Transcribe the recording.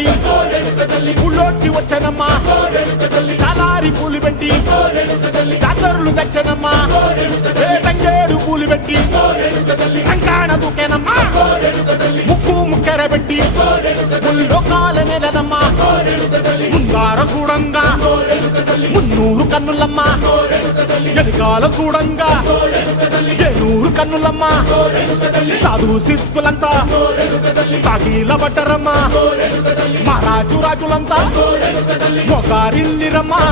పెట్టి ఊళ్ళోకి వచ్చానమ్మా చాలారి పూలు పెట్టి జాతరలు తెచ్చానమ్మా తంగేడు పూలు పెట్టి కంకాణ దూకేనమ్మా ముక్కు ముక్కెర పెట్టి ముల్లోకాల నెలనమ్మా ముందార చూడంగా మున్నూరు కన్నులమ్మా ఎనకాల చూడంగా ఏనూరు కన్నులమ్మా సాధు సిద్ధులంతా సాగిల పట్టరమ్మా మహారాజు రాజులంతా మొగారిల్లిరమ్మా